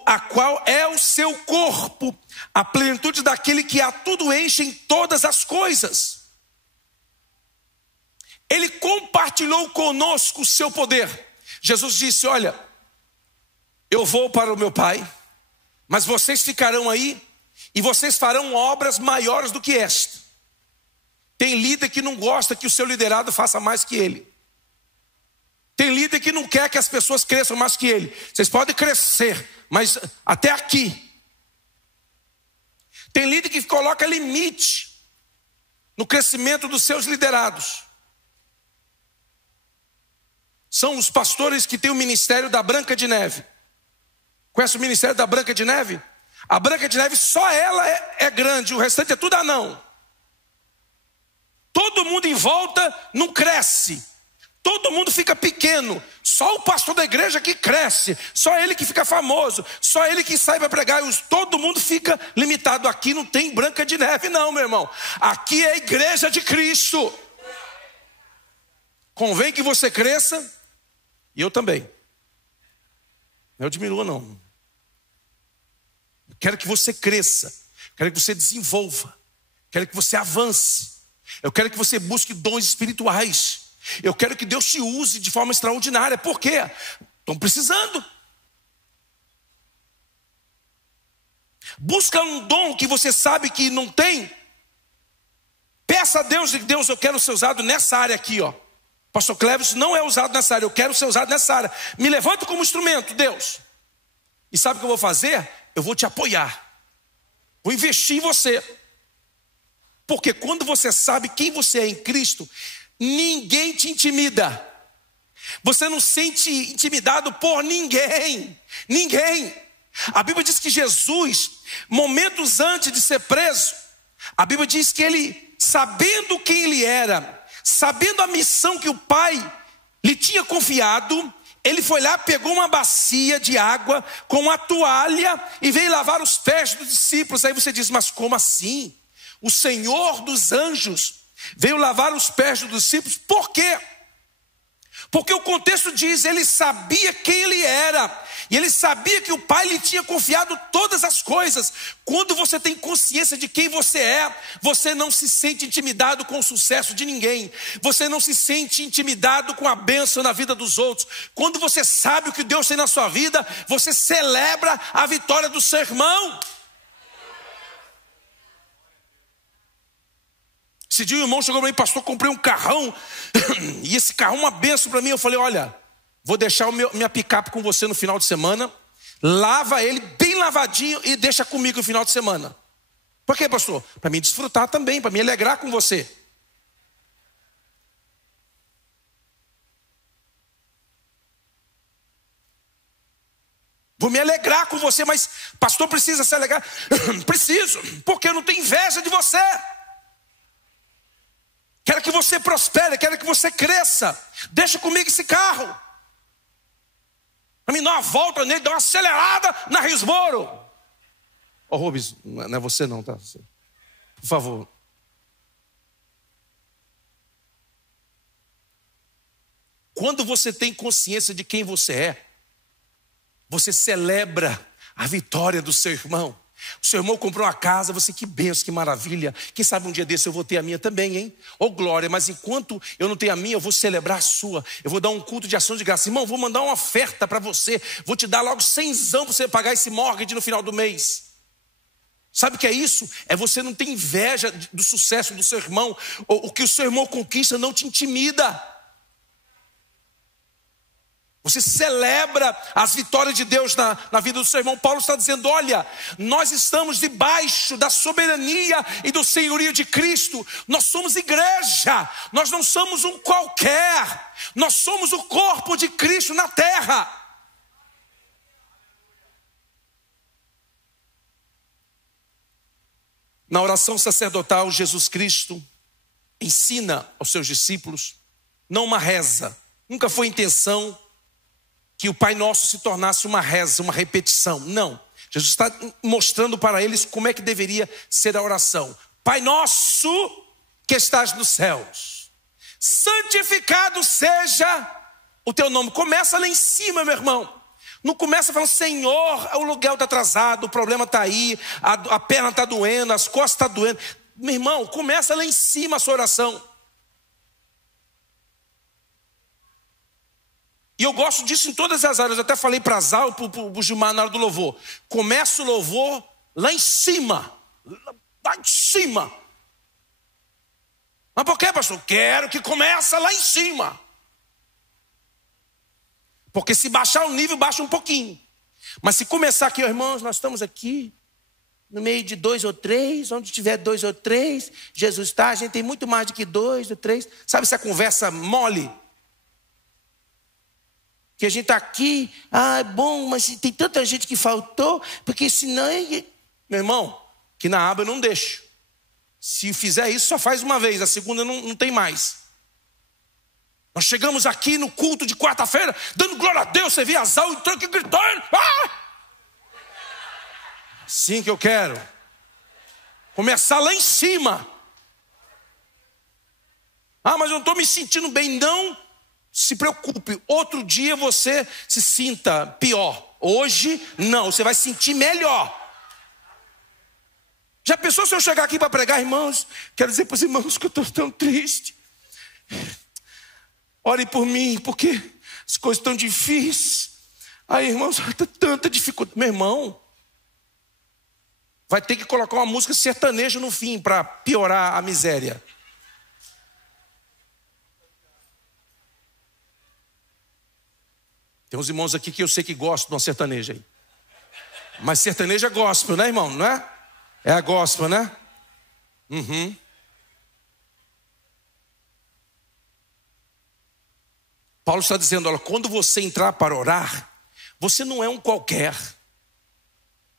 a qual é o seu corpo, a plenitude daquele que a tudo enche em todas as coisas. Ele compartilhou conosco o seu poder. Jesus disse, olha, eu vou para o meu Pai, mas vocês ficarão aí e vocês farão obras maiores do que esta. Tem líder que não gosta que o seu liderado faça mais que ele. Tem líder que não quer que as pessoas cresçam mais que ele. Vocês podem crescer, mas até aqui. Tem líder que coloca limite no crescimento dos seus liderados. São os pastores que têm o ministério da Branca de Neve. Conhece o ministério da Branca de Neve? A Branca de Neve, só ela é grande, o restante é tudo anão. Todo mundo em volta não cresce. Todo mundo fica pequeno. Só o pastor da igreja que cresce. Só ele que fica famoso. Só ele que sai para pregar. Todo mundo fica limitado. Aqui não tem Branca de Neve não, meu irmão. Aqui é a igreja de Cristo. Convém que você cresça, e eu também. Não eu diminua, não. Eu quero que você cresça. Quero que você desenvolva. Quero que você avance. Eu quero que você busque dons espirituais. Eu quero que Deus te use de forma extraordinária. Por quê? Estão precisando. Busca um dom que você sabe que não tem. Peça a Deus, Deus, eu quero ser usado nessa área aqui, ó. Pastor Cleves não é usado nessa área, eu quero ser usado nessa área. Me levanto como instrumento, Deus. E sabe o que eu vou fazer? Eu vou te apoiar. Vou investir em você. Porque quando você sabe quem você é em Cristo, ninguém te intimida. Você não se sente intimidado por ninguém. Ninguém. A Bíblia diz que Jesus, momentos antes de ser preso, a Bíblia diz que ele, sabendo quem ele era, sabendo a missão que o Pai lhe tinha confiado, ele foi lá, pegou uma bacia de água com uma toalha e veio lavar os pés dos discípulos. Aí você diz, mas como assim? O Senhor dos anjos veio lavar os pés dos discípulos. Por quê? Porque o contexto diz, ele sabia quem ele era. E ele sabia que o Pai lhe tinha confiado todas as coisas. Quando você tem consciência de quem você é, você não se sente intimidado com o sucesso de ninguém. Você não se sente intimidado com a bênção na vida dos outros. Quando você sabe o que Deus tem na sua vida, você celebra a vitória do seu irmão. Esse dia o irmão chegou para mim, pastor, comprei um carrão. E esse carrão é uma bênção para mim. Eu falei, olha, vou deixar minha picape com você no final de semana. Lava ele bem lavadinho e deixa comigo no final de semana. Por quê, pastor? Para me desfrutar também, para me alegrar com você. Vou me alegrar com você, mas pastor, precisa se alegrar? Preciso, porque eu não tenho inveja de você. Quero que você prospere, quero que você cresça. Deixa comigo esse carro. Para mim dar uma volta nele, dar uma acelerada na Risboro. Ô Rubens, não é você não, tá? Por favor. Quando você tem consciência de quem você é, você celebra a vitória do seu irmão. O seu irmão comprou uma casa, você, que benção, que maravilha. Quem sabe um dia desse eu vou ter a minha também, hein? Ô glória, mas enquanto eu não tenho a minha, eu vou celebrar a sua. Eu vou dar um culto de ação de graça. Irmão, vou mandar uma oferta para você. Vou te dar logo 100zão para você pagar esse mortgage no final do mês. Sabe o que é isso? É você não ter inveja do sucesso do seu irmão. O que o seu irmão conquista não te intimida. Você celebra as vitórias de Deus na vida do seu irmão. Paulo está dizendo, olha, nós estamos debaixo da soberania e do senhorio de Cristo. Nós somos igreja, nós não somos um qualquer. Nós somos o corpo de Cristo na terra. Na oração sacerdotal, Jesus Cristo ensina aos seus discípulos, não uma reza. Nunca foi intenção que o Pai Nosso se tornasse uma reza, uma repetição. Não. Jesus está mostrando para eles como é que deveria ser a oração. Pai Nosso que estás nos céus, santificado seja o teu nome. Começa lá em cima, meu irmão. Não começa falando, Senhor, o aluguel está atrasado, o problema está aí, a perna está doendo, as costas estão doendo. Meu irmão, começa lá em cima a sua oração. E eu gosto disso em todas as áreas. Eu até falei para Zal, para o Gilmar na hora do louvor. Começa o louvor lá em cima. Lá em cima. Mas por quê, pastor? Quero que comece lá em cima. Porque se baixar o nível, baixa um pouquinho. Mas se começar aqui, irmãos, nós estamos aqui, no meio de 2 ou 3, onde tiver 2 ou 3, Jesus está, a gente tem muito mais do que 2 ou 3. Sabe essa conversa mole? Que a gente está aqui, é bom, mas tem tanta gente que faltou, porque senão... Meu irmão, que na aba eu não deixo. Se fizer isso, só faz uma vez, a segunda não tem mais. Nós chegamos aqui no culto de quarta-feira, dando glória a Deus, você vê a Zal entrando aqui gritando. Sim que eu quero. Começar lá em cima. Ah, mas eu não estou me sentindo bem. Não se preocupe, outro dia você se sinta pior. Hoje, não, você vai sentir melhor. Já pensou se eu chegar aqui para pregar, irmãos? Quero dizer para os irmãos que eu estou tão triste. Orem por mim, porque as coisas estão difíceis. Aí, irmãos, está tanta dificuldade. Meu irmão, vai ter que colocar uma música sertaneja no fim para piorar a miséria. Tem uns irmãos aqui que eu sei que gostam de uma sertaneja aí. Mas sertaneja é gospel, né, irmão? Não é? É a gospel, né? Uhum. Paulo está dizendo, olha, quando você entrar para orar, você não é um qualquer.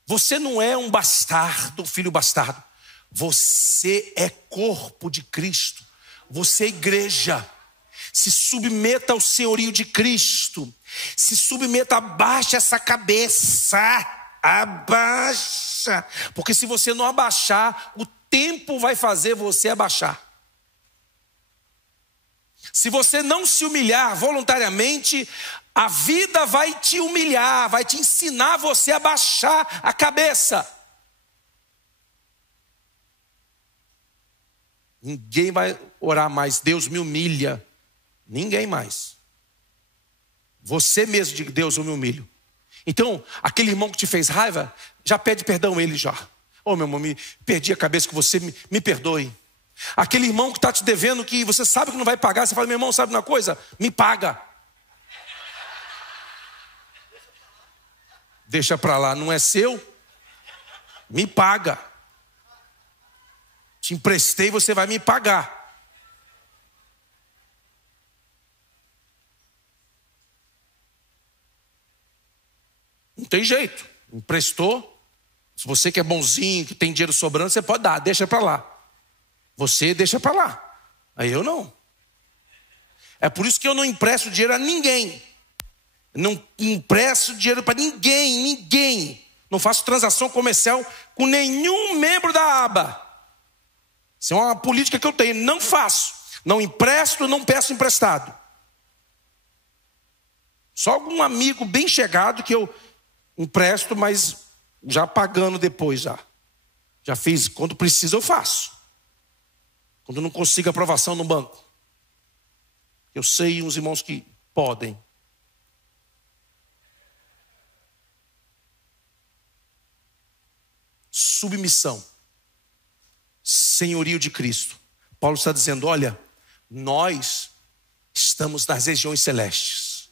Você não é um bastardo, filho bastardo. Você é corpo de Cristo. Você é igreja. Se submeta ao senhorio de Cristo. Se submeta, abaixa essa cabeça. Abaixa. Porque se você não abaixar, o tempo vai fazer você abaixar. Se você não se humilhar voluntariamente, a vida vai te humilhar, vai te ensinar você a baixar a cabeça. Ninguém vai orar mais, Deus me humilha. Ninguém mais. Você mesmo diz, Deus, eu me humilho. Então, aquele irmão que te fez raiva, já pede perdão a ele já. Ô, meu irmão, perdi a cabeça com você, me perdoe. Aquele irmão que está te devendo, que você sabe que não vai pagar, você fala, meu irmão, sabe uma coisa? Me paga. Deixa para lá, não é seu? Me paga. Te emprestei, você vai me pagar. Não tem jeito, emprestou. Se você que é bonzinho, que tem dinheiro sobrando, você pode dar, deixa para lá. Você deixa para lá, aí eu não. É por isso que eu não empresto dinheiro a ninguém. Não empresto dinheiro para ninguém. Não faço transação comercial com nenhum membro da aba. Isso é uma política que eu tenho, não faço. Não empresto, não peço emprestado. Só algum amigo bem chegado que eu empresto, mas já pagando depois já. Já fiz, quando precisa eu faço. Quando não consigo aprovação no banco. Eu sei uns irmãos que podem. Submissão. Senhorio de Cristo. Paulo está dizendo, olha, nós estamos nas regiões celestes.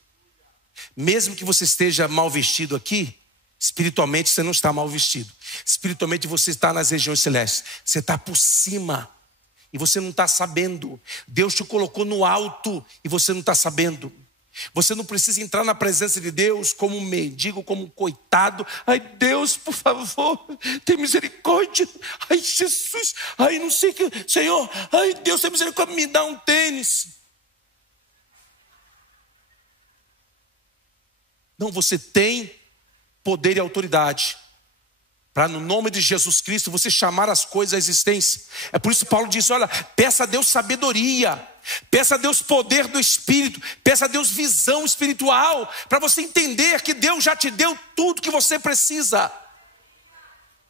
Mesmo que você esteja mal vestido aqui, espiritualmente você não está mal vestido. Espiritualmente você está nas regiões celestes. Você está por cima e você não está sabendo. Deus te colocou no alto e você não está sabendo. Você não precisa entrar na presença de Deus como um mendigo, como um coitado. Ai, Deus, por favor, tem misericórdia. Ai, Jesus, ai, não sei o que, Senhor, ai, Deus, tem misericórdia, me dá um tênis. Não, você tem poder e autoridade para no nome de Jesus Cristo você chamar as coisas à existência. É por isso que Paulo diz, olha, peça a Deus sabedoria, peça a Deus poder do Espírito, peça a Deus visão espiritual, para você entender que Deus já te deu tudo que você precisa.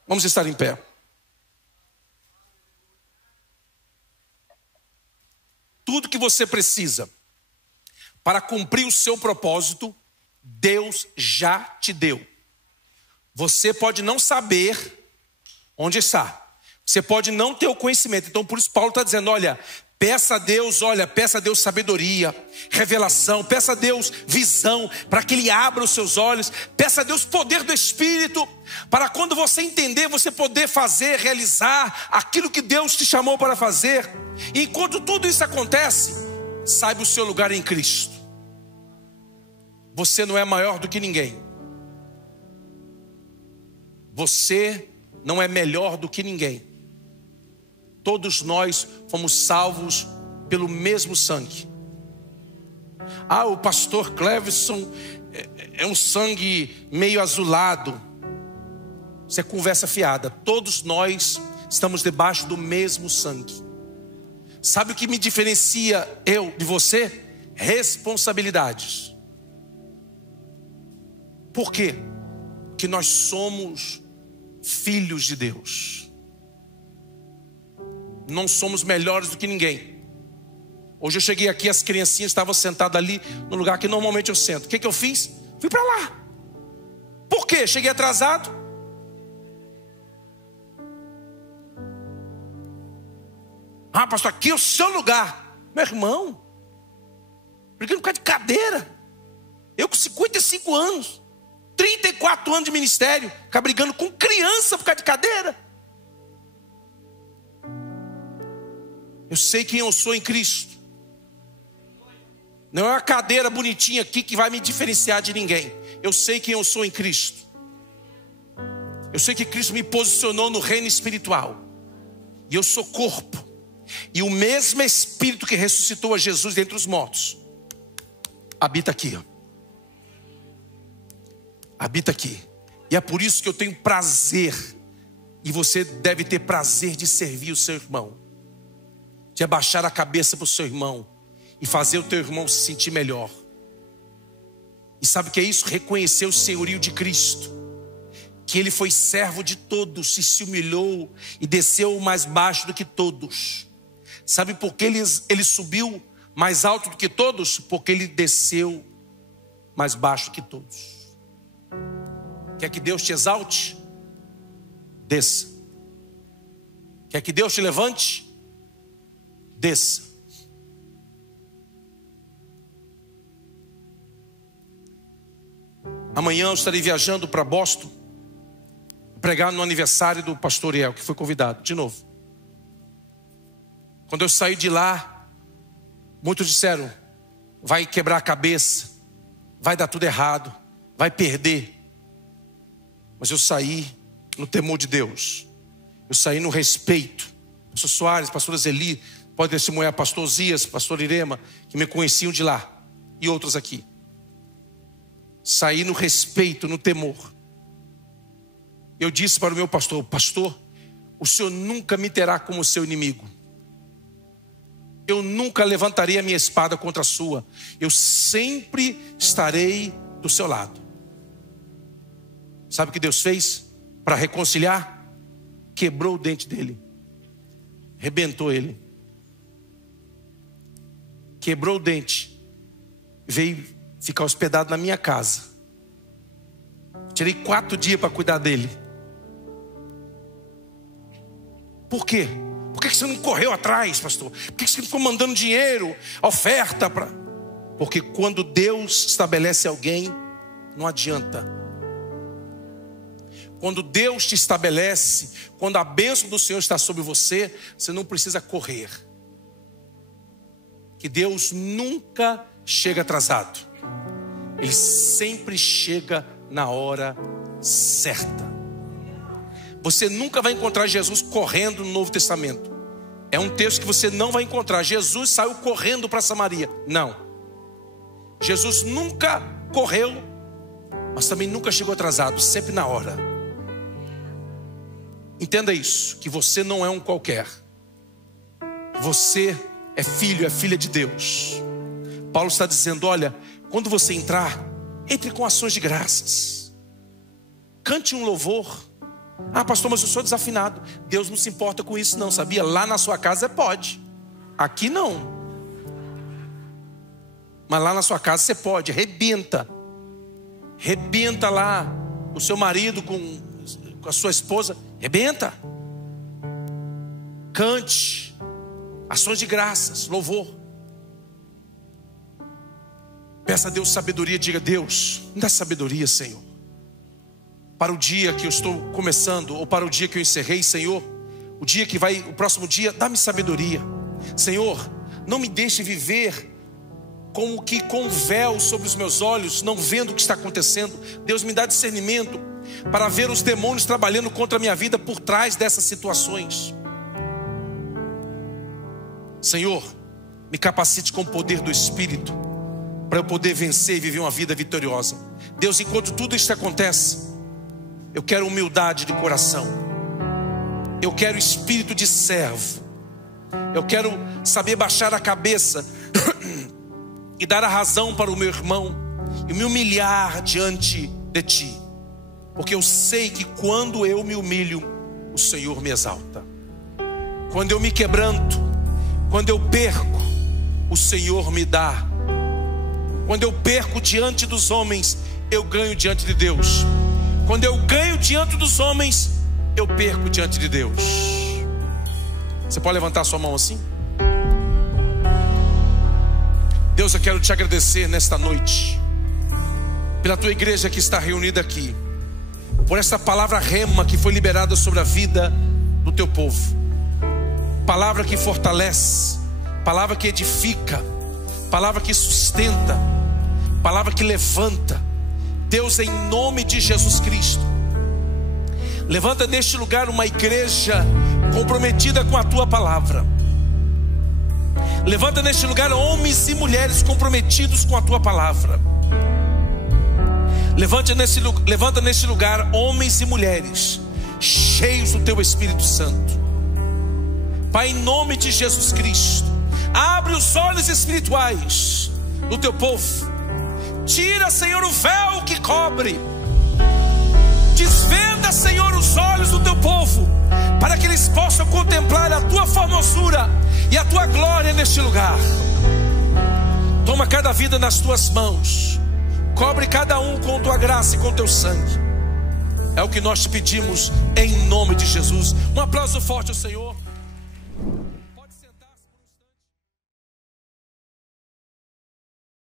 Vamos estar em pé. Tudo que você precisa para cumprir o seu propósito, Deus já te deu. Você pode não saber onde está. Você pode não ter o conhecimento. Então por isso Paulo está dizendo, olha, peça a Deus sabedoria, revelação, peça a Deus visão, para que Ele abra os seus olhos, peça a Deus poder do Espírito, para quando você entender, você poder fazer, realizar aquilo que Deus te chamou para fazer. E enquanto tudo isso acontece, saiba o seu lugar em Cristo. Você não é maior do que ninguém. Você não é melhor do que ninguém. Todos nós fomos salvos pelo mesmo sangue. Ah, o pastor Cleverson é um sangue meio azulado. Isso é conversa fiada. Todos nós estamos debaixo do mesmo sangue. Sabe o que me diferencia eu de você? Responsabilidades. Por quê? Porque nós somos filhos de Deus. Não somos melhores do que ninguém. Hoje eu cheguei aqui, as criancinhas estavam sentadas ali no lugar que normalmente eu sento. O que eu fiz? Fui para lá. Por quê? Cheguei atrasado. Ah, pastor, aqui é o seu lugar. Meu irmão, brigando por causa de cadeira. Eu com 55 anos, 34 anos de ministério, ficar brigando com criança por causa de cadeira. Eu sei quem eu sou em Cristo. Não é uma cadeira bonitinha aqui que vai me diferenciar de ninguém. Eu sei quem eu sou em Cristo. Eu sei que Cristo me posicionou no reino espiritual. E eu sou corpo. E o mesmo Espírito que ressuscitou a Jesus dentre os mortos habita aqui. Habita aqui. E é por isso que eu tenho prazer. E você deve ter prazer de servir o seu irmão. De abaixar a cabeça para o seu irmão. E fazer o teu irmão se sentir melhor. E sabe o que é isso? Reconhecer o senhorio de Cristo. Que Ele foi servo de todos. E se humilhou e desceu mais baixo do que todos. Sabe por que ele subiu mais alto do que todos? Porque Ele desceu mais baixo que todos. Quer que Deus te exalte? Desça. Quer que Deus te levante? Desça. Amanhã eu estarei viajando para Boston, pregar no aniversário do pastor Iel, que foi convidado, de novo. Quando eu saí de lá, muitos disseram, vai quebrar a cabeça, vai dar tudo errado, vai perder. Mas eu saí no temor de Deus, eu saí no respeito. Pastor Soares, pastor Zeli, pode testemunhar, pastor Zias, pastor Irema, que me conheciam de lá, e outros aqui. Saí no respeito, no temor. Eu disse para o meu pastor, pastor, o senhor nunca me terá como seu inimigo. Eu nunca levantarei a minha espada contra a sua. Eu sempre estarei do seu lado. Sabe o que Deus fez para reconciliar? Quebrou o dente dele. Rebentou ele. Quebrou o dente. Veio ficar hospedado na minha casa. Tirei 4 dias para cuidar dele. Por quê? Por que você não correu atrás, pastor? Por que você não ficou mandando dinheiro, oferta para... Porque quando Deus estabelece alguém, não adianta. Quando Deus te estabelece, quando a bênção do Senhor está sobre você, você não precisa correr. Que Deus nunca chega atrasado. Ele sempre chega na hora certa. Você nunca vai encontrar Jesus correndo no Novo Testamento. É um texto que você não vai encontrar. Jesus saiu correndo para Samaria. Não. Jesus nunca correu, mas também nunca chegou atrasado. Sempre na hora. Entenda isso, que você não é um qualquer. Você é filho, é filha de Deus. Paulo está dizendo, olha, quando você entrar, entre com ações de graças. Cante um louvor. Ah, pastor, mas eu sou desafinado. Deus não se importa com isso não, sabia? Lá na sua casa pode. Aqui não. Mas lá na sua casa você pode. Rebenta. Rebenta lá o seu marido com a sua esposa. Rebenta. Cante. Ações de graças, louvor. Peça a Deus sabedoria. Diga, Deus, me dá sabedoria, Senhor. Para o dia que eu estou começando, ou para o dia que eu encerrei, Senhor, o dia que vai, o próximo dia, dá-me sabedoria. Senhor, não me deixe viver como que com um véu sobre os meus olhos, não vendo o que está acontecendo. Deus, me dá discernimento para ver os demônios trabalhando contra a minha vida por trás dessas situações. Senhor, me capacite com o poder do Espírito para eu poder vencer e viver uma vida vitoriosa. Deus, enquanto tudo isso acontece, eu quero humildade de coração. Eu quero espírito de servo. Eu quero saber baixar a cabeça e dar a razão para o meu irmão e me humilhar diante de ti, porque eu sei que quando eu me humilho, o Senhor me exalta. Quando eu me quebranto, quando eu perco, o Senhor me dá. Quando eu perco diante dos homens, eu ganho diante de Deus. Quando eu ganho diante dos homens, eu perco diante de Deus. Você pode levantar sua mão assim? Deus, eu quero te agradecer nesta noite pela tua igreja que está reunida aqui, por essa palavra rema que foi liberada sobre a vida do teu povo. Palavra que fortalece, palavra que edifica, palavra que sustenta, palavra que levanta. Deus, em nome de Jesus Cristo, levanta neste lugar uma igreja comprometida com a tua palavra. Levanta neste lugar homens e mulheres comprometidos com a tua palavra. Levanta neste lugar homens e mulheres cheios do teu Espírito Santo. Pai, em nome de Jesus Cristo, abre os olhos espirituais do teu povo. Tira, Senhor, o véu que cobre. Desvenda, Senhor, os olhos do teu povo, para que eles possam contemplar a tua formosura e a tua glória neste lugar. Toma cada vida nas tuas mãos. Cobre cada um com tua graça e com teu sangue. É o que nós te pedimos em nome de Jesus. Um aplauso forte ao Senhor.